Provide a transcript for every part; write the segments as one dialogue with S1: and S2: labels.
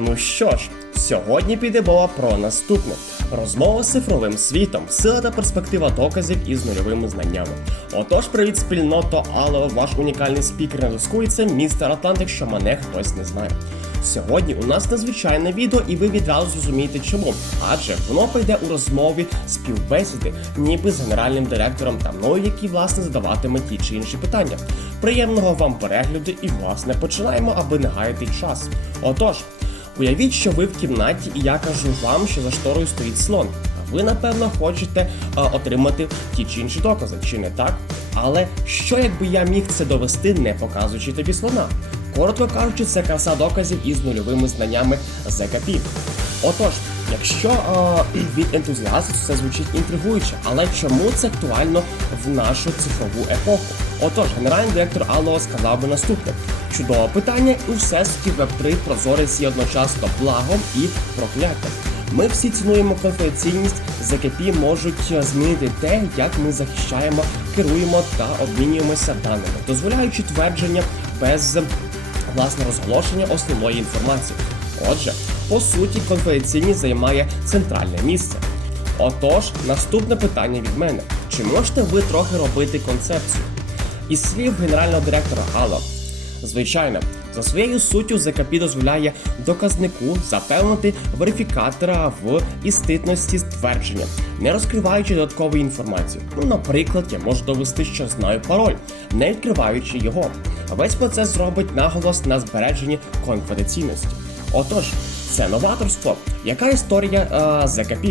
S1: Ну що ж, сьогодні піде мова про наступне: розмова з цифровим світом, сила та перспектива доказів із нульовими знаннями. Отож, привіт, спільното, але ваш унікальний спікер на доску і це містер Атлантик, що мене хтось не знає. Сьогодні у нас надзвичайне відео, і ви відразу зрозумієте чому. Адже воно прийде у розмові співбесіди, ніби з генеральним директором та мною, який власне задаватиме ті чи інші питання. Приємного вам перегляду і власне починаємо, аби не гаяти час. Отож. Уявіть, що ви в кімнаті, і я кажу вам, що за шторою стоїть слон. Ви, напевно, хочете а, отримати ті чи інші докази, чи не так? Але що якби я міг це довести, не показуючи тобі слона? Коротко кажучи, це краса доказів із нульовими знаннями ЗКП. Отож, якщо а, від ентузіастів це звучить інтригуюче, але чому це актуально в нашу цифрову епоху? Отож, генеральний директор Алло сказав би наступне: чудове питання, і все світі Web3 прозорість є одночасно благом і прокляттям. Ми всі цінуємо конфіденційність, ЗКП можуть змінити те, як ми захищаємо, керуємо та обмінюємося даними, дозволяючи твердження без власне розголошення основної інформації. Отже, по суті, конфіденційність займає центральне місце. Отож, наступне питання від мене: чи можете ви трохи робити концепцію? Із слів генерального директора Алла, звичайно, за своєю суттю ЗКП дозволяє доказнику запевнити верифікатора в іститності ствердження, не розкриваючи додаткової інформації. Ну, наприклад, я можу довести, що знаю пароль, не відкриваючи його. Весь процес зробить наголос на збереженні конфіденційності. Отож, це новаторство. Яка історія е, ЗКП?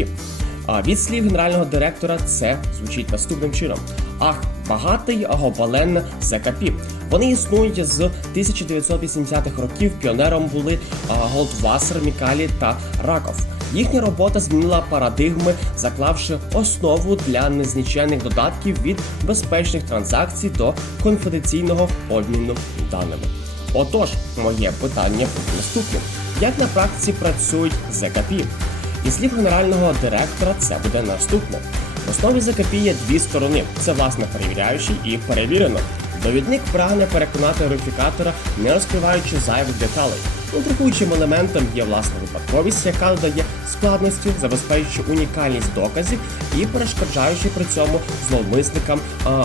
S1: А від слів генерального директора це звучить наступним чином: ах, багатий гобален ЗКП. Вони існують з 1980-х років. Піонером були а, Голдвасер, Мікалі та Раков. Їхня робота змінила парадигми, заклавши основу для незліченних додатків від безпечних транзакцій до конфіденційного обміну даними. Отож, моє питання буде наступним: як на практиці працюють ЗКП? І слів генерального директора це буде наступне. В основі ЗКП є дві сторони: це власне перевіряючий і перевірено. Довідник прагне переконати верифікатора, не розкриваючи зайвих деталей. Інтригуючим елементом є власна випадковість, яка додає складності, забезпечуючи унікальність доказів і перешкоджаючи при цьому зловмисникам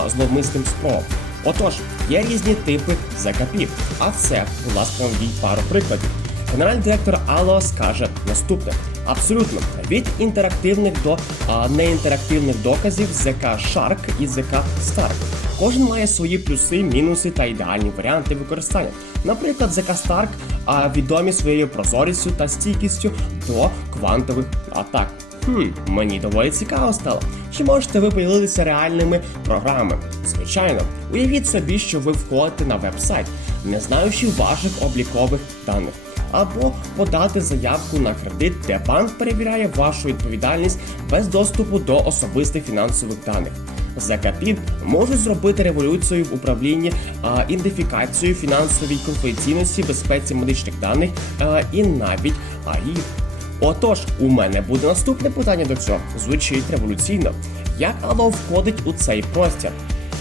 S1: зловмисним спробам. Отож, є різні типи ЗКП, а це, будь ласка, наведіть пару прикладів. Генеральний директор Алло скаже наступне: абсолютно від інтерактивних до а, неінтерактивних доказів ЗК Shark і ЗК Stark. Кожен має свої плюси, мінуси та ідеальні варіанти використання. Наприклад, ЗК Stark а, відомі своєю прозорістю та стійкістю до квантових атак. Хм, мені доволі цікаво стало. Чи можете ви поділитися реальними програмами? Звичайно, уявіть собі, що ви входите на веб-сайт, не знаючи ваших облікових даних. Або подати заявку на кредит, де банк перевіряє вашу відповідальність без доступу до особистих фінансових даних. ЗКП можуть зробити революцію в управлінні а, ідентифікацією фінансовій конфіденційності, безпеці медичних даних а, і навіть АІ. Отож, у мене буде наступне питання до цього. Звучить революційно. Як Алло входить у цей простір?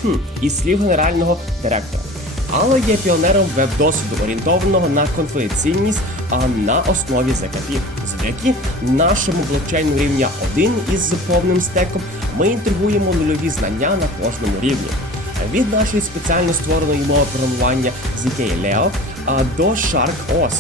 S1: Хм, із слів генерального директора. Алло є піонером веб-досвіду, орієнтованого на конфіденційність, а на основі ЗКП. Завдяки нашому блокчейну рівня 1 із повним стеком ми інтегруємо нульові знання на кожному рівні. Від нашої спеціально створеної мови програмування ZK Leo до SharkOS.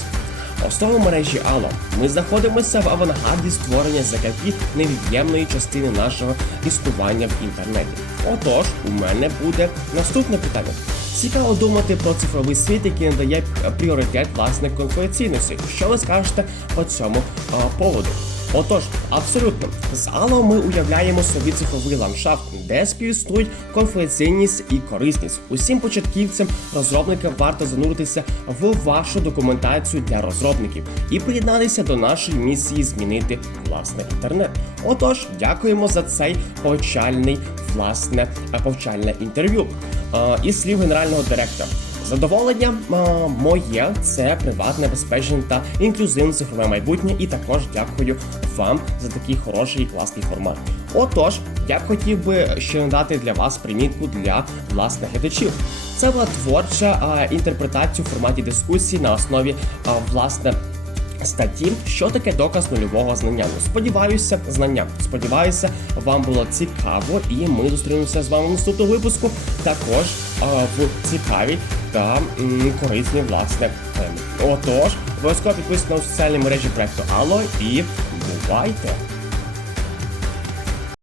S1: Основа мережі Ало, Ми знаходимося в авангарді створення ЗКП невід'ємної частини нашого існування в інтернеті. Отож, у мене буде наступне питання. Цікаво думати про цифровий світ, який надає пріоритет власне конфіденційності. Що ви скажете по цьому а, поводу? Отож, абсолютно, з Allo ми уявляємо собі цифровий ландшафт, де співіснують конфіденційність і корисність. Усім початківцям розробникам варто зануритися в вашу документацію для розробників і приєднатися до нашої місії змінити власне інтернет. Отож, дякуємо за цей повчальний власне повчальне інтерв'ю. Е, із слів генерального директора. Задоволення а, моє це приватне, безпечне та інклюзивне цифрове майбутнє, і також дякую вам за такий хороший і класний формат. Отож, я б хотів би ще надати для вас примітку для власних глядачів. Це була творча а, інтерпретація у форматі дискусії на основі а, власне статті, що таке доказ нульового знання. Ну, сподіваюся, знання. Сподіваюся, вам було цікаво, і ми зустрінемося з вами в наступному випуску. Також а, в цікавій та м, корисні, власне теми. Отож, обов'язково підписуйтесь на соціальні мережі проекту Алло і бувайте!